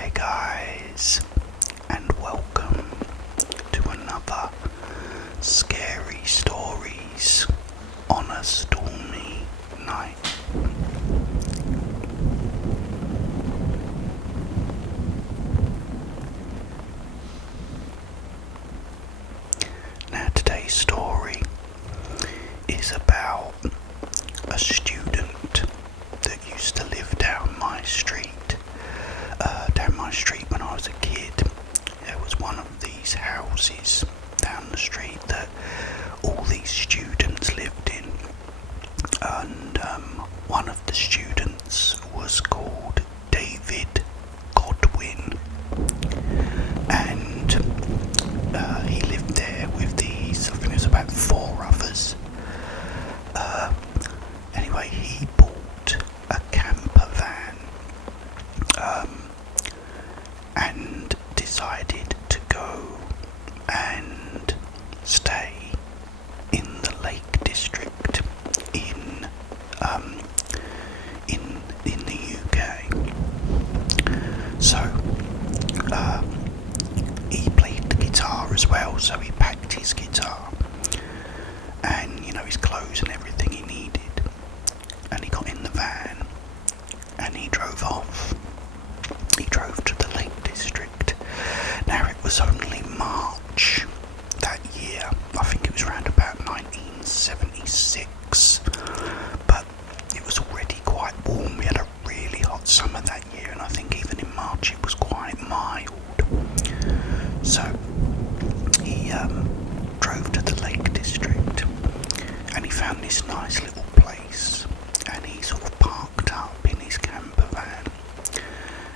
Hi guys, and welcome to another Scary Stories on a Stormy Night. Now today's story is about a student that used to live down my street. When I was a kid. There was one of these houses down the street that all these students lived in, and one of the students was called David Godwin, and he lived there with these, I think there's about 4 others. Anyway, he bought a camper van and decided to go and stay in the Lake District in the UK. So he played the guitar as well, so he packed his guitar and his clothes and everything he needed, and he got in the van and he drove off. He drove to the Lake District. Now it was only March that year. I think it was around about 1976, but it was already quite warm. We had a really hot summer that year, and I think even in March it was quite mild. So he drove to the Lake District, and he found this nice little place, and he sort of parked up in his camper van,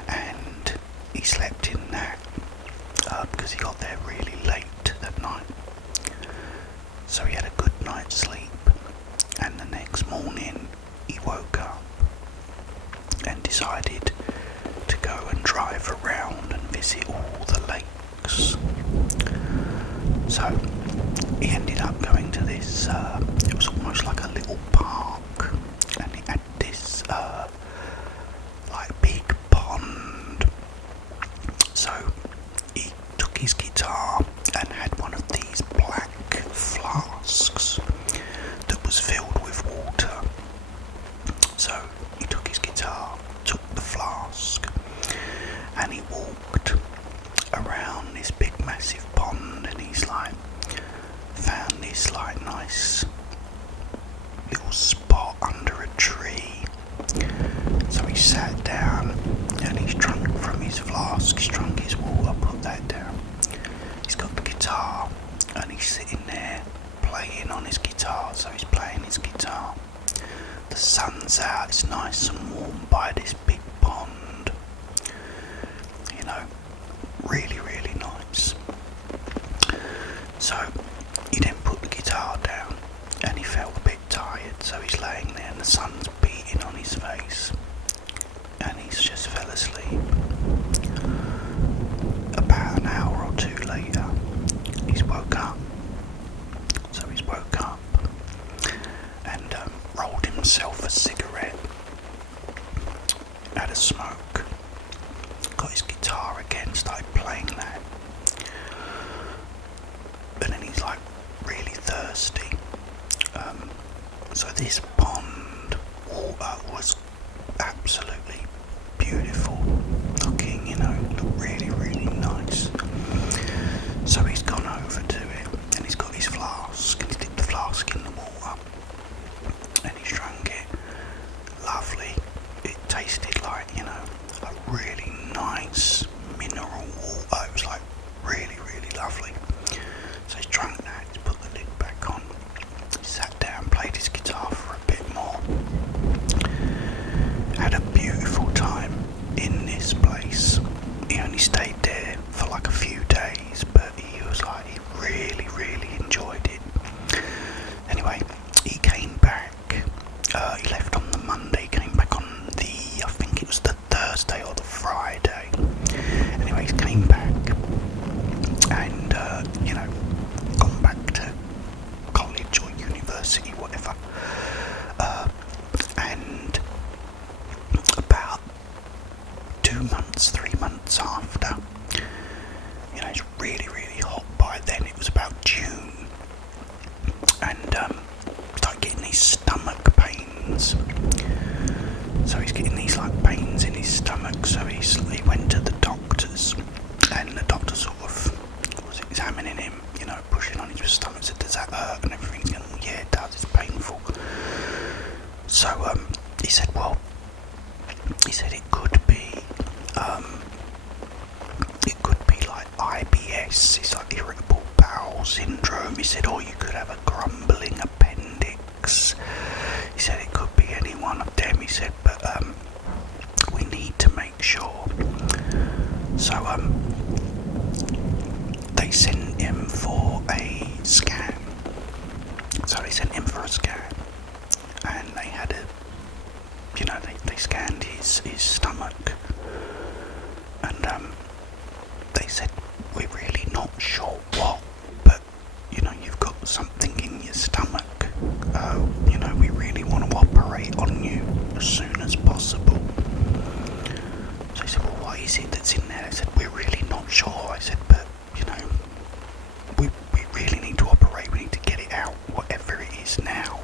and he slept in that because he got there really late that night. So he had a good night's sleep, and the next morning he woke up and decided to go and drive around and visit all the lakes. So he ended up going to this, it was almost like a little park, and it had this like big pond. So he took his guitar and had one of these black flasks that was filled with water. So he took his guitar, took the flask, and he walked around this big massive pond, and he's like found this like nice little spot under a tree. So he sat down and he's drunk from his flask, he's drunk his water, put that down. He's got the guitar and he's sitting there playing on his guitar, so he's playing his guitar. The sun's out, it's nice and warm by this big pond. Really, really nice. So he then put the guitar down and he felt a bit tired, so he's laying there and the sun's beating on his face, and he's just fell asleep. About an hour or 2 later, he's woke up. So he's woke up and rolled himself a cigarette, had a smoke, got his guitar again, started playing that, and then he's like really thirsty. So this pond water was absolutely beautiful looking, looked really, really nice. So he's gone over to it and he's got his flask and he's dipped the flask in the water and he's drunk it. Lovely. It tasted like, a really nice mineral water. It was like really, really lovely. So he's drunk that, he's put the lid back on. He sat down, played his guitar for a bit more. Had a beautiful time in this place. months, 3 months after. You know, it's really, really hot by then. It was about June. And started getting these stomach pains. So he's getting these like pains in his stomach. So he went to the doctors, and the doctor sort of was examining him, you know, pushing on his stomach, said, "Does that hurt?" and everything. And yeah, it does. It's painful. So he said, well, it could be like IBS. It's like irritable bowel syndrome. He said, or you could have a grumbling appendix. He said it could be any one of them. He said, but we need to make sure. So they sent him for a scan. So they sent him for a scan, and they had they scanned his stomach, and they said, we're really not sure what, but you've got something in your stomach. We really want to operate on you as soon as possible. So he said, well, what is it that's in there? I said, we're really not sure. I said, but we really need to operate. We need to get it out, whatever it is now,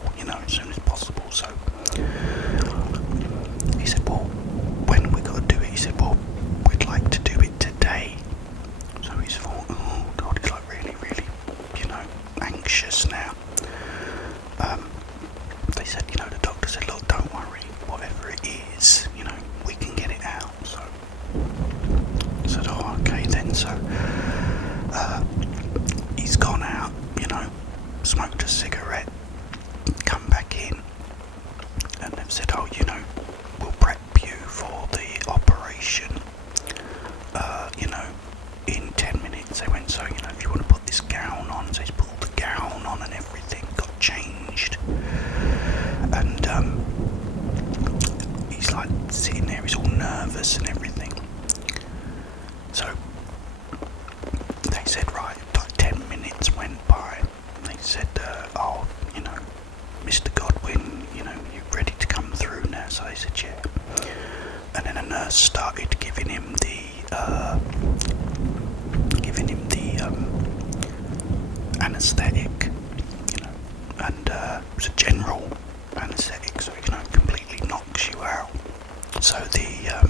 as soon as possible. So he said, well, when are we got to do it? He said, well, we'd like to do it today. So he's thought, oh God, he's like really, really, anxious now. They said, the doctor said, look, don't worry, whatever it is, we can get it out. So I said, oh, okay then. So he's gone out, smoked a cigarette, come back in, and they've said, oh, we'll prep you for the operation, in 10 minutes. They went, so, if you want to put this gown on. So he's put all the gown on and everything, got changed, and he's like sitting there, he's all nervous and everything. So they said, right, like 10 minutes went by. They said, oh, Mr. Godwin, you're ready to come through now. So they said, yeah. And then a nurse started giving him the anaesthetic, and it was a general anaesthetic, so it completely knocks you out. So the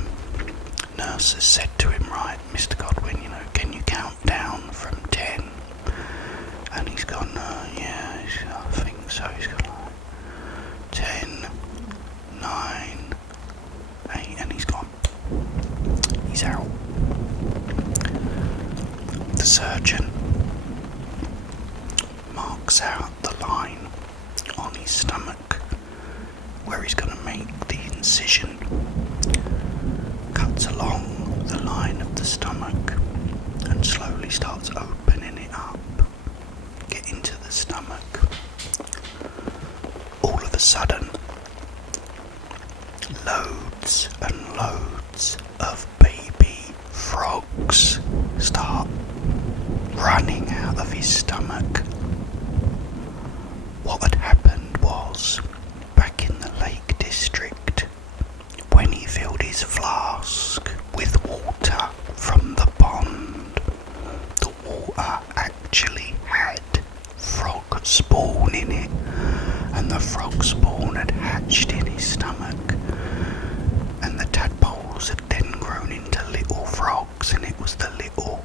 nurses said to him, right, Mr. Godwin, can you count down from 10? And he's gone, yeah, I think so. He's gone like 10, 9, 8, and he's gone. He's out. The surgeon marks out the line on his stomach where he's going to make the incision, cuts along the line of the stomach and slowly starts opening it up, get into the stomach. All of a sudden, loads and loads of baby frogs start running out of his stomach. What had happened was, back in the Lake District, when he filled his flask with water from the pond, the water actually had frog spawn in it, and the frog spawn had hatched in his stomach, and the tadpoles had then grown into little frogs, and it was the little